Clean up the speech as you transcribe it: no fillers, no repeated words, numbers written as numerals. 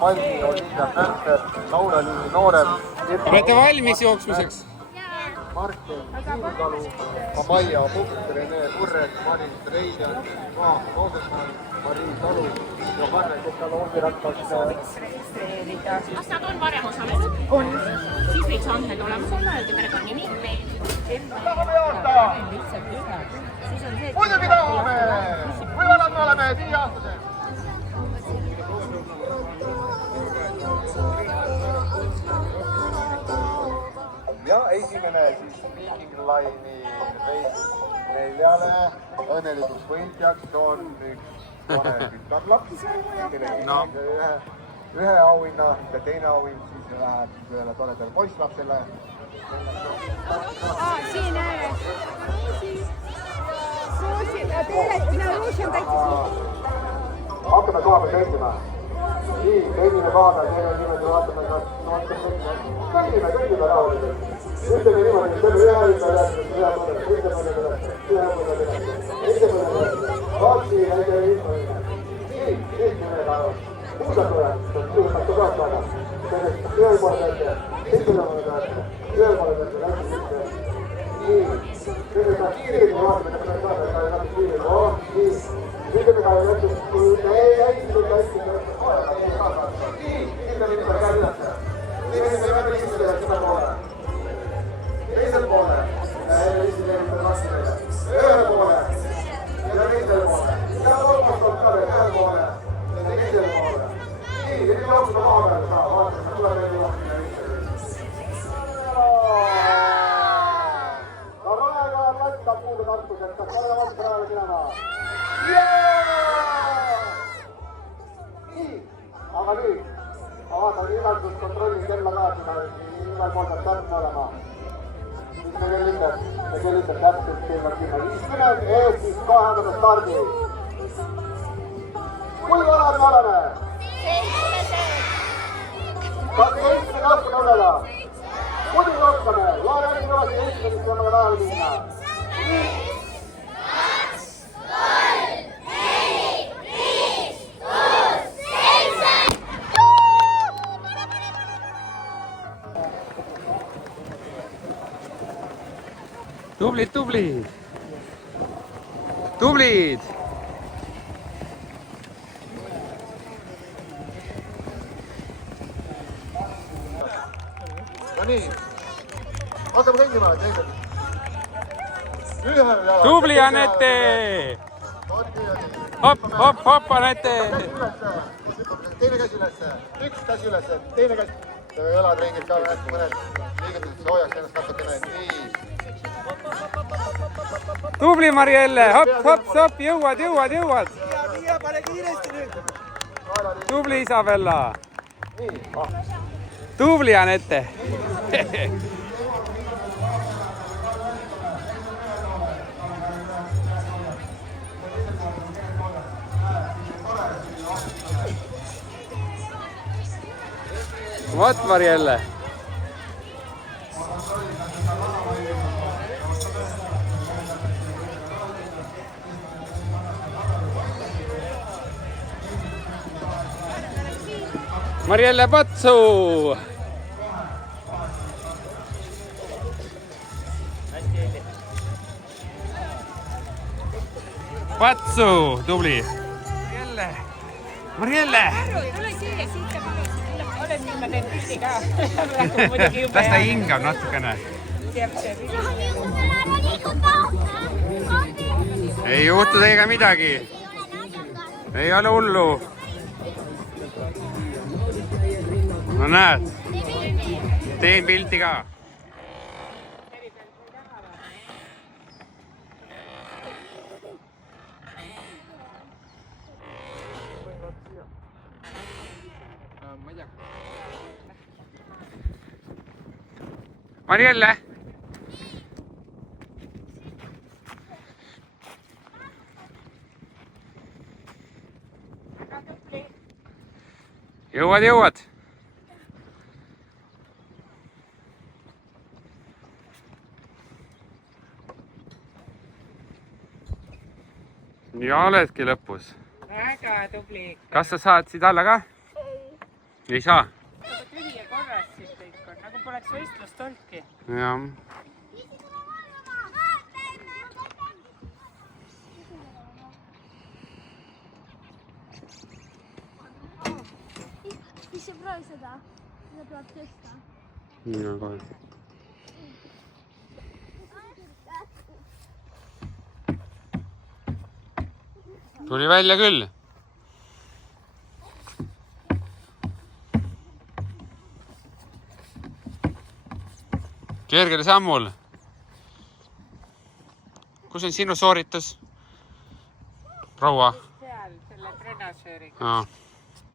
Malmi, Olivia Pärter, Laura-Liivi Noorem. Olete valmis jooksmiseks? Martin Siimkalu, Amaia Pukk, Rene Kurret, Maris Reidjan, Maa Roosesmann, Marii Talu, Johannes Kutaloondirattas. Kas nad on varem osalenud? On. Siis võiks andmed olemas olla, öelda perekonnimi. Tahame joota! Muidugi tahame! Kui vanad me oleme? 5-aastased? Ja esimene siis Viking Line'i reis 4-le õnnelikuks võitjaks on üks kone tütarlaps. Ühe auhinna ja teine auhind siis läheb ühele toredale poisslapsele. Siin ääres. Hakkame koha peal kõndima. Nii, kõnnime koha peal, teeme niimoodi, vaatame, kas kõnnime rahulikult. Ütleme niimoodi, ütleme ühe ümber jätnud, ühe Vaatsi näide info. Nii, ütleme ka muudatule, juhustaktu kaastada. Ühel poole kätte, ühel poole kätte, ühel poole kätte, kätte. Nii, ütleme kiirelt, vaatame, kas me saame ka natuke kiirelt. Nii, ütleme ka jätnud, ei, nii, ütleme ümber käe üles. Teisel poole, ühele poole ja teisel poole ja kolmas kord ka veel ühel poole ja teisel poole. Nii, nüüd jooksma maha peal saab, vaatame, tuleb veel jooksma. Ka raega latta puude tartused, kas ole vastu rajale minema? Nii, aga nüüd ma vaatan ilmalduskontrolli kella ka, igal pool peab tartma olema. Mis me kell ütleb? Me kell ütleb täpselt kell 10.50 ehk siis kohe anname stardi. Kui vanad me oleme? 7. Kas 7 kasvu nõudela? Muidugi oskame. Loe äkki kõvasti 7, mis peame rajale minna. 1, 2, 3, 4, 5, 6, 7. Tublid! Tublid! No nii, hakkame kõndima, teised. Tubli, Anette! Hopp, hopp, hopp, Anette! Teine käsi ülesse, üks käsi ülesse, teine käsi. Jalad ringid ka, mõned liigutused soojaks ennast natukene, nii. Tubli, Marielle! Hopp, hopp, hopp, jõuad! Viia, pane kiiresti nüüd! Tubli, Isabella! Nii, Tubli, Anette! Vot, Marielle! Marielle Patsu! Patsu, tubli! Marielle! Tule siia, siit ka palun. Olen nüüd, ma teen pildi ka. Las ta hingab natukene. Ei juhtu teiega midagi. Ei ole hullu. No näed, teen pilti ka. Marielle! Jõuad! Ja oledki lõpus. Väga tubli. Kas sa saad siit alla ka? ei saa. Tühi ja korras siis kõik on, nagu poleks võistlustolki. jah. Mis sa proovi seda? Seda peab tõsta. ja kohe. tuli välja küll. kergel sammul. kus on sinu sooritus? proua? seal selle trenažööriga. Aa.